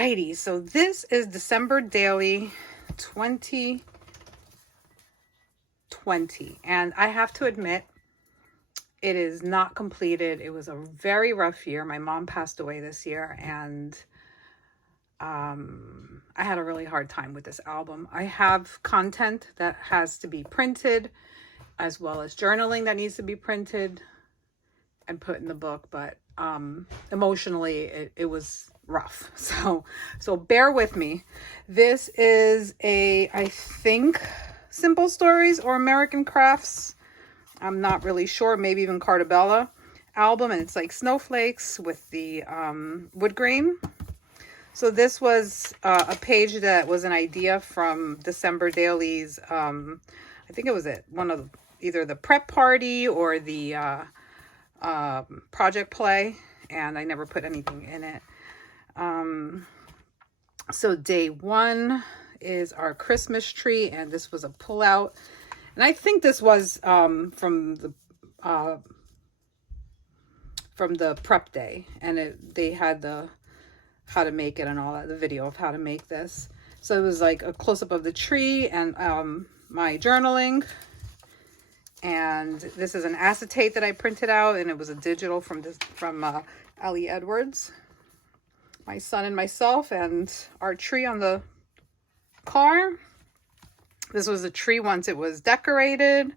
Alrighty, so this is December Daily 2020, and I have to admit, it is not completed. It was a very rough year. My mom passed away this year, and I had a really hard time with this album. I have content that has to be printed, as well as journaling that needs to be printed and put in the book, but emotionally it was rough. So bear with me. This is I think Simple Stories or American Crafts, I'm not really sure, maybe even Cartabella album, and it's like snowflakes with the wood grain. So this was a page that was an idea from December Daily's, I think it was one of either the prep party or the project play, and I never put anything in it. So day one is our Christmas tree, and this was a pullout, and I think this was from the prep day, and they had the how to make it and all that, the video of how to make this. So it was like a close-up of the tree and my journaling. And this is an acetate that I printed out, and it was a digital from Ellie Edwards. My son and myself, and our tree on the car. This was a tree once it was decorated,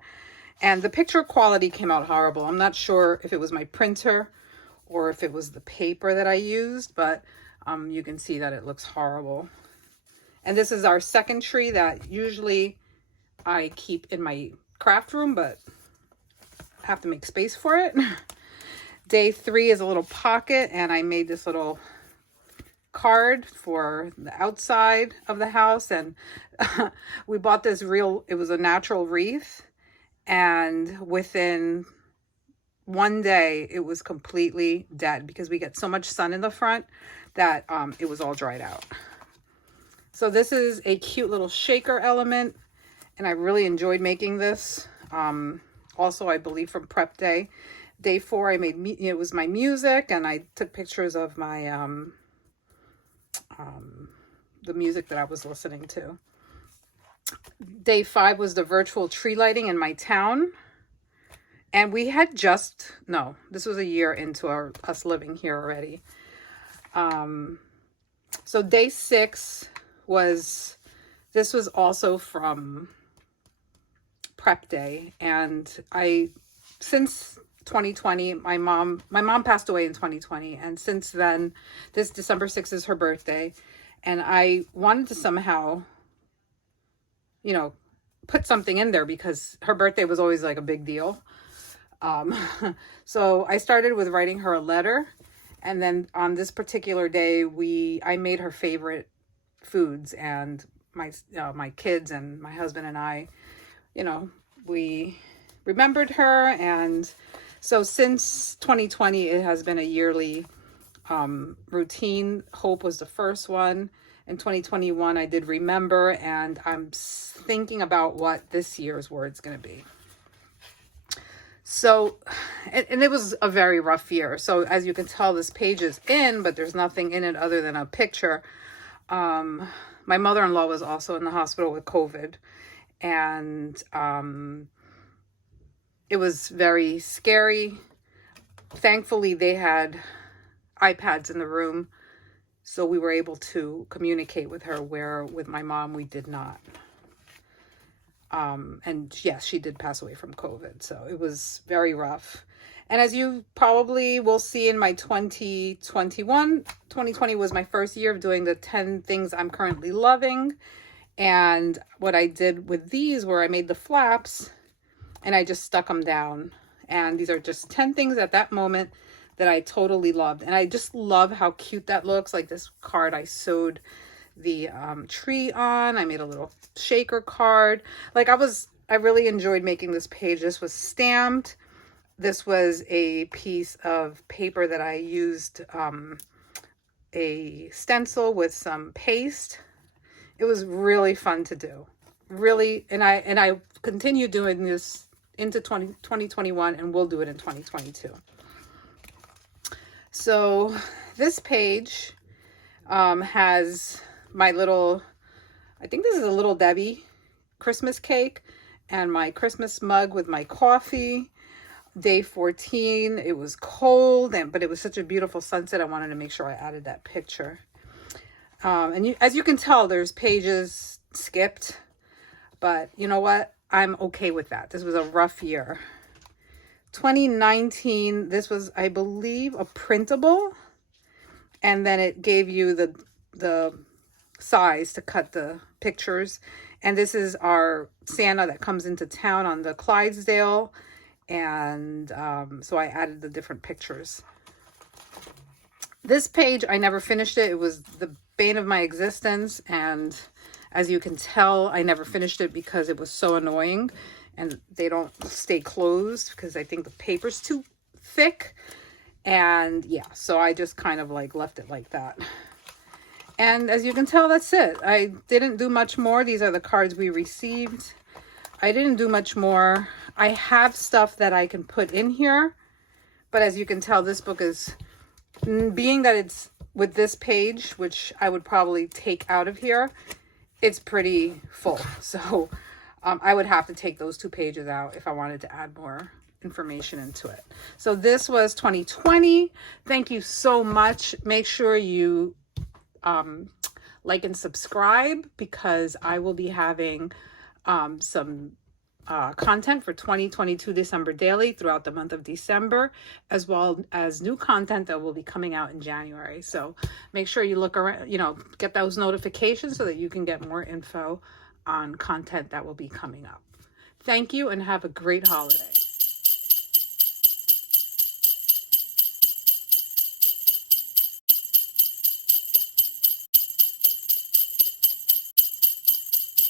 and the picture quality came out horrible. I'm not sure if it was my printer or if it was the paper that I used, but you can see that it looks horrible. And this is our second tree that usually I keep in my craft room, but I have to make space for it. Day three is a little pocket, and I made this little card for the outside of the house, and we bought this it was a natural wreath, and within one day it was completely dead because we get so much sun in the front that it was all dried out. So this is a cute little shaker element, and I really enjoyed making this. Also, I believe from prep day. Day four, I made, it was my music, and I took pictures of my, the music that I was listening to. Day five was the virtual tree lighting in my town. And we had this was a year into us living here already. So day six this was also from prep day, and since 2020, my mom passed away in 2020, and since then, this December 6th is her birthday, and I wanted to somehow, put something in there because her birthday was always like a big deal. So I started with writing her a letter, and then on this particular day, I made her favorite foods, and my kids and my husband and I, we remembered her. And so since 2020, it has been a yearly routine. Hope was the first one. In 2021, I did remember, and I'm thinking about what this year's word's going to be. So, and it was a very rough year. So as you can tell, this page is in, but there's nothing in it other than a picture. My mother-in-law was also in the hospital with COVID, and it was very scary. Thankfully, they had iPads in the room, so we were able to communicate with her, where with my mom, we did not. And yes, she did pass away from COVID, so it was very rough. And as you probably will see in my 2020 was my first year of doing the 10 things I'm currently loving. And what I did with these were I made the flaps and I just stuck them down. And these are just 10 things at that moment that I totally loved. And I just love how cute that looks. Like this card, I sewed the tree on. I made a little shaker card. Like I really enjoyed making this page. This was stamped. This was a piece of paper that I used a stencil with some paste. It was really fun to do. Really, and I continue doing this into 2021, and we'll do it in 2022. So this page, has my little, I think this is a Little Debbie Christmas cake, and my Christmas mug with my coffee. Day 14, it was cold, but it was such a beautiful sunset. I wanted to make sure I added that picture. And as you can tell, there's pages skipped, but you know what? I'm okay with that. This was a rough year. 2019, this was, I believe, a printable, and then it gave you the size to cut the pictures. And this is our Santa that comes into town on the Clydesdale, and so I added the different pictures. This page, I never finished it. It was the bane of my existence, and as you can tell, I never finished it because it was so annoying, and they don't stay closed because I think the paper's too thick. And yeah, so I just kind of like left it like that. And as you can tell, that's it. I didn't do much more. These are the cards we received. I didn't do much more. I have stuff that I can put in here, but as you can tell, this book is, being that it's with this page, which I would probably take out of here, it's pretty full. So I would have to take those 2 pages out if I wanted to add more information into it. So this was 2020. Thank you so much. Make sure you like and subscribe, because I will be having some content for 2022 December daily throughout the month of December, as well as new content that will be coming out in January. So make sure you look around, get those notifications so that you can get more info on content that will be coming up. Thank you, and have a great holiday.